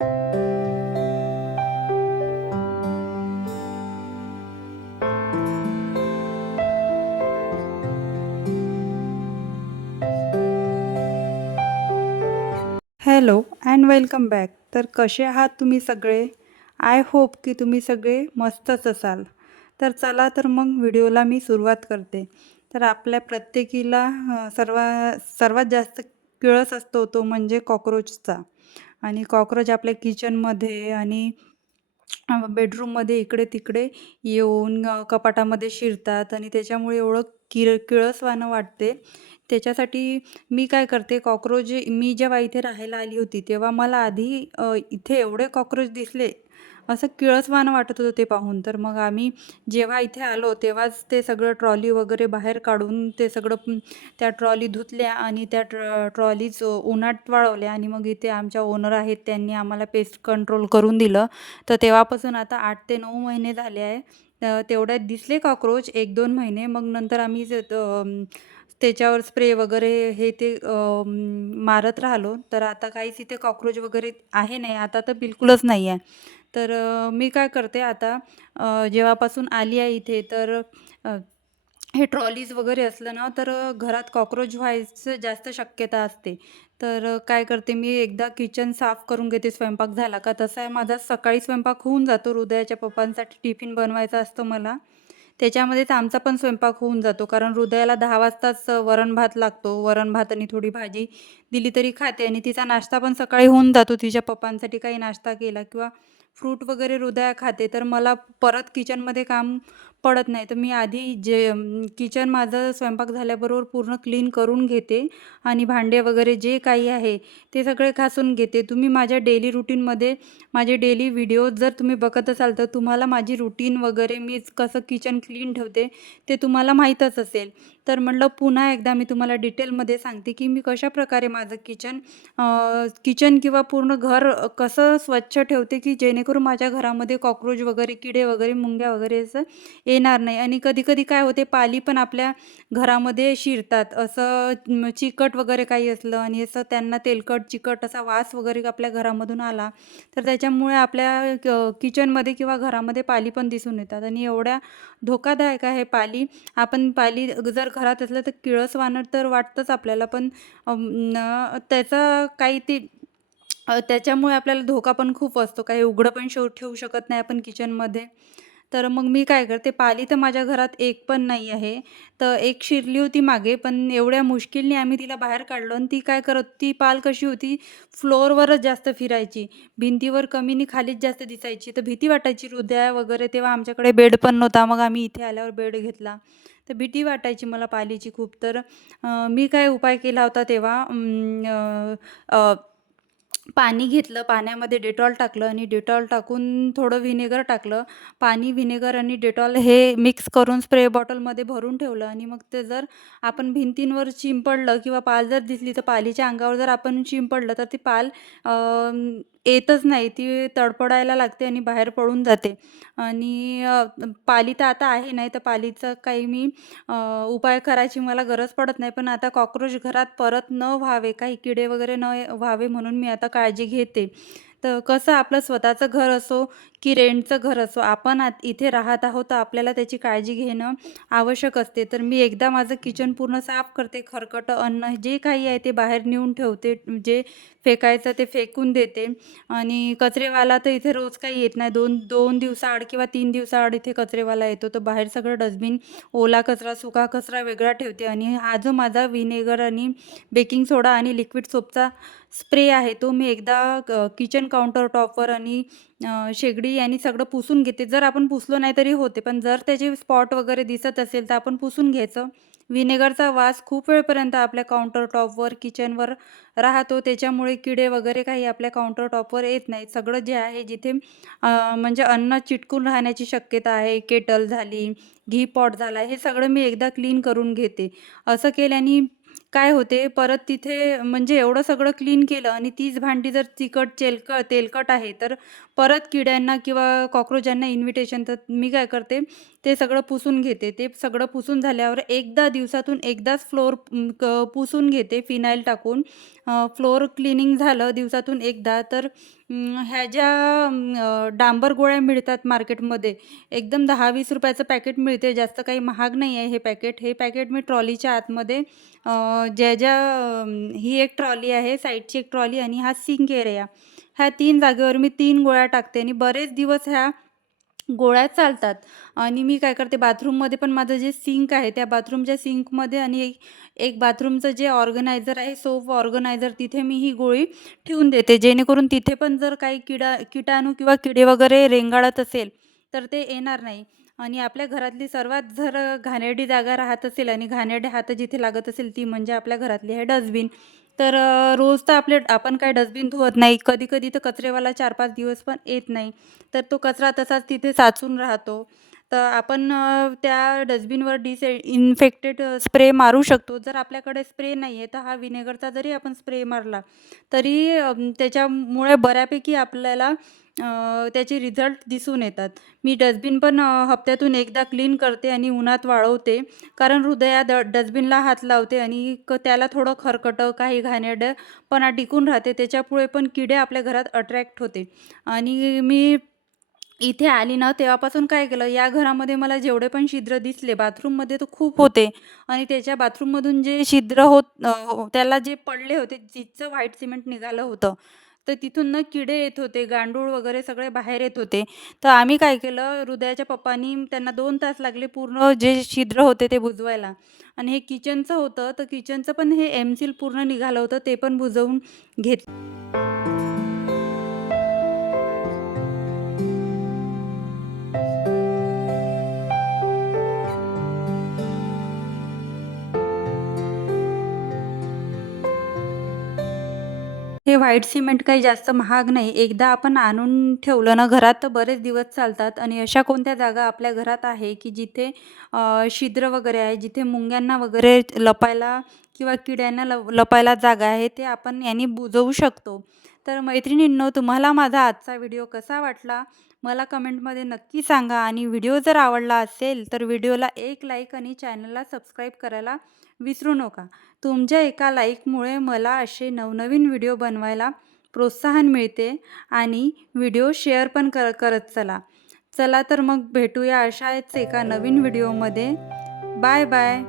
Hello and welcome back. तर कसे आहात तुम्ही सगळे? आय होप की तुम्ही सगळे मस्तच असाल. तर चला तर मग व्हिडिओला मी सुरुवात करते. तर आपल्या प्रत्येकीला सर्वात जास्त किळस असतो तो म्हणजे कॉकरोचचा. आणि कॉकरोच आपल्या किचनमध्ये आणि बेडरूममध्ये इकडे-तिकडे येऊन कपाटामध्ये शिरतात आणि त्याच्यामुळे एवढं किळसवाणं वाटते. त्याच्यासाठी मी काय करते, कॉकरोच मी जेव्हा इथे राहायला आली होती, तेव्हा मला आधी इथे एवढे कॉकरोच दिसले, असं किळसवाणं वाटत होतं ते पाहून. तर मग आम्ही जेव्हा इथे आलो, तेव्हाच ते सगळं ट्रॉली वगैरे बाहेर काढून ते सगळं त्या ट्रॉली धुतल्या आणि त्या ट्रॉलीज उन्हात वाळवल्या आणि मग इथे आमच्या ओनर आहेत, त्यांनी आम्हाला पेस्ट कंट्रोल करून दिलं. तर तेव्हापासून आता 8 ते 9 महिने झाले आहे. तेवढ्यात दिसले कॉकरोच 1-2 महिने. मग नंतर आम्ही त्याच्यावर स्प्रे वगैरे हे ते मारत राहिलो. तर आता काहीच इथे कॉकरोच वगैरे आहे नाही. आता तर बिलकुलच नाही आहे. तर मी काय करते आता, जेव्हापासून आली आहे इथे तर हे ट्रॉलीज वगैरे असलं ना, तर घरात कॉकरोच व्हायचं जास्त शक्यता असते. तर काय करते मी, एकदा किचन साफ करून घेते स्वयंपाक झाला का. तसा आहे माझा सकाळी स्वयंपाक होऊन जातो. हृदयाच्या पप्पांसाठी टिफिन बनवायचा असतो मला. त्याच्यामध्येच आमचा पण स्वयंपाक होऊन जातो. कारण हृदयाला 10 वाजताच वरण-भात लागतो. वरण-भात आणि थोडी भाजी दिली तरी खाते आणि तिचा नाश्ता पण सकाळी होऊन जातो. तिच्या पप्पांसाठी काही नाश्ता केला किंवा फ्रूट वगैरे हृदया खाते. तर मला परत किचनमध्ये काम पडत नाही. तर मी आधी किचन माझं स्वयंपाक झाल्याबरोबर पूर्ण क्लीन करून घेते आणि भांडे वगैरे जे काही आहे ते सगळे घासून घेते. तुम्ही माझ्या डेली रुटीनमध्ये माझे डेली व्हिडिओज जर तुम्ही बघत असाल, तर तुम्हाला माझी रुटीन वगैरे मी कसं किचन क्लीन ठेवते ते तुम्हाला माहीतच असेल. तर म्हटलं पुन्हा एकदा मी तुम्हाला डिटेलमध्ये सांगते, की मी कशाप्रकारे माझं किचन किंवा पूर्ण घर कसं स्वच्छ ठेवते, की जेणेकरून माझ्या घरामध्ये कॉकरोच वगैरे, किडे वगैरे, मुंग्या वगैरे असं येणार नाही. आणि कधी-कधी काय होते, पाली पण आपल्या घरामध्ये शिरतात. असं चिकट वगैरे काही असलं आणि असं त्यांना तेलकट, चिकट असा वास वगैरे आपल्या घरामधून आला, तर त्याच्यामुळे आपल्या किचनमध्ये किंवा घरामध्ये पाली पण दिसून येतात आणि एवढ्या धोकादायक आहे पाली. आपण पाली जर घरात असलं तर किळसवाणं तर वाटतंच आपल्याला, पण त्याचा काही ते त्याच्यामुळे आपल्याला धोका पण खूप असतो. काही उघडं पण ठेवू शकत नाही आपण किचनमध्ये. तर मग मी काय करते, पाली तर माझ्या घरात एक पण नाही आहे. तर एक शिरली होती मागे, पण एवढ्या मुश्किलने आम्ही तिला बाहेर काढलं आणि ती काय करत, ती पाल कशी होती, फ्लोअरवरच जास्त फिरायची. भिंतीवर कमी आणि खालीच जास्त दिसायची. तर भीती वाटायची हृदया वगैरे. तेव्हा आमच्याकडे बेड पण नव्हता. मग आम्ही इथे आल्यावर बेड घेतला. तर भीती वाटायची मला पालीची खूप. तर मी काय उपाय केला होता तेव्हा, पाणी घेतलं, पाण्यामध्ये डेटॉल टाकलं आणि डेटॉल टाकून थोडं व्हिनेगर टाकलं. पाणी, व्हिनेगर आणि डेटॉल हे मिक्स करून स्प्रे बॉटलमध्ये भरून ठेवलं आणि मग ते जर आपण भिंतींवर शिंपडलं किंवा पाल जर दिसली, तर पालीच्या अंगावर जर आपण शिंपडलं, तर ती पाल येतच नाही. ती तडफडायला लागते आणि बाहेर पडून जाते. आणि पाली तर आता आहे नाही, तर पालीचं काही मी उपाय करायची मला गरज पडत नाही. पण आता कॉकरोच घरात परत न व्हावे, काही किडे वगैरे न व्हावे म्हणून मी आता काळजी घेते. तर कसं आपलं स्वतःचं घर असो की रेंटचं घर असो, आपण इथे राहत आहोत, तर आपल्याला त्याची काळजी घेणं आवश्यक असते. तर मी एकदा माझं किचन पूर्ण साफ करते. खरकटं अन्न जे काही आहे ते बाहेर नेऊन ठेवते. जे फेकायचं ते फेकून देते आणि कचरेवाला तर इथे रोज काही येत नाही. 2 दिवसाआड किंवा 3 दिवसाआड इथे कचरेवाला येतो. तर बाहेर सगळं डस्टबिन, ओला कचरा, सुका कचरा वेगळा ठेवते आणि हा जो माझा व्हिनेगर आणि बेकिंग सोडा आणि लिक्विड सोपचा स्प्रे आहे, तो मी एकदा किचन काउंटर टॉपवर आणि शेगडी यांनी सगळं पुसून घेते. जर आपण पुसलो नाही तरी होते, पण जर त्याचे स्पॉट वगैरे दिसत असेल तर आपण पुसून घ्यायचं. व्हिनेगरचा वास खूप वेळपर्यंत आपल्या काउंटर टॉपवर, किचनवर राहतो. त्याच्यामुळे किडे वगैरे काही आपल्या काउंटर टॉपवर येत नाहीत. सगळं जे आहे जिथे म्हणजे अन्न चिटकून राहण्याची शक्यता आहे, केटल झाली, घी पॉट झाला, हे सगळं मी एकदा क्लीन करून घेते. असं केल्याने काय होते, परत तिथे म्हणजे एवढं सगळं क्लीन केलं आणि तीच भांडी जर तेलकट आहे, तर परत किड्यांना किंवा कॉकरोचांना इन्व्हिटेशन. तर मी काय करते, ते सगळं पुसून घेते. ते सगळं पुसून झाल्यावर एकदा दिवसातून एकदाच फ्लोअर पुसून घेते फिनाईल टाकून. फ्लोअर क्लीनिंग झालं दिवसातून एकदा तर ह्या ज्या डांबर गोळ्या मिळतात मार्केटमध्ये एकदम 10-20 रुपयाचं पॅकेट मिळते. जास्त काही महाग नाही आहे हे पॅकेट. हे पॅकेट मी ट्रॉलीच्या आतमध्ये ही एक ट्रॉली आहे, साईडची एक ट्रॉली आणि हा सिंक एरिया. ह्या 3 जागेवर मी 3 गोळ्या टाकते आणि बरेच दिवस ह्या गोळ्या चालतात. आणि मी काय करते बाथरूममध्ये पण माझं जे सिंक आहे त्या बाथरूमच्या सिंकमध्ये आणि एक एक बाथरूमचं जे ऑर्गनायझर आहे सोप ऑर्गनायझर तिथे मी ही गोळी ठेवून देते. जेणेकरून तिथे पण जर काही किटाणू किंवा किडे वगैरे रेंगाळत असेल तर ते येणार नाही. आणि आपल्या घरातली सर्वात जर घाणेरडी जागा राहत असेल आणि घाणेरडे हात जिथे लागत असेल ती म्हणजे आपल्या घरातली आहे डस्टबिन. तर रोज तर आपण काय डस्टबिन धुवत नाही. कधी-कधी तर कचरेवाला 4-5 दिवस पण येत नाही. तर तो कचरा तसाच तिथे साचून राहतो. तर आपण त्या डस्टबिनवर इन्फेक्टेड स्प्रे मारू शकतो. जर आपल्याकडे स्प्रे नाही आहे, तर हा विनेगरचा जरी आपण स्प्रे मारला, तरी त्याच्यामुळे बऱ्यापैकी आपल्याला त्याचे रिझल्ट दिसून येतात. मी डस्टबिन पण हप्त्यातून एकदा क्लीन करते आणि उन्हात वाळवते. कारण डस्टबिनला हात लावते आणि त्याला थोडं खरकटं, काही घाणेरडेपणा टिकून राहते. त्याच्यामुळे पण किडे आपल्या घरात अट्रॅक्ट होते. आणि मी इथे आली ना तेव्हापासून काय केलं, या घरामध्ये मला जेवढे पण छिद्र दिसले बाथरूममध्ये तर खूप होते आणि त्याच्या बाथरूममधून जे छिद्र त्याला जे पडले होते, जिथचं व्हाईट सिमेंट निघालं होतं, तर तिथून ना किडे येत होते, गांडूळ वगैरे सगळे बाहेर येत होते. तर आम्ही काय केलं, हृदयाच्या पप्पांनी त्यांना 2 तास लागले पूर्ण जे छिद्र होते ते बुजवायला. आणि हे किचनचं होतं, तर किचनचं पण हे एमसील पूर्ण निघालं होतं, ते पण बुजवून घेतलं. हे व्हाईट सिमेंट काही जास्त महाग नाही. एकदा आपण आणून ठेवलं ना घरात तर बरेच दिवस चालतात. आणि अशा कोणत्या जागा आपल्या घरात आहे, की जिथे छिद्र वगैरे आहे, जिथे मुंग्यांना वगैरे लपायला किंवा किड्यांना लपायला जागा आहे, ते आपण याने बुजवू शकतो. तर मैत्रिणींनो, तुम्हाला माझा आजचा व्हिडिओ कसा वाटला? मला कमेंटमध्ये नक्की सांगा आणि व्हिडिओ जर आवडला असेल, तर व्हिडिओला एक लाईक आणि चॅनलला सबस्क्राईब करायला विसरू नका. तुमच्या एका लाईकमुळे मला असे नवनवीन व्हिडिओ बनवायला प्रोत्साहन मिळते आणि व्हिडिओ शेअर पण करत चला. चला तर मग भेटूया अशाच एका नवीन व्हिडिओमध्ये. Bye bye.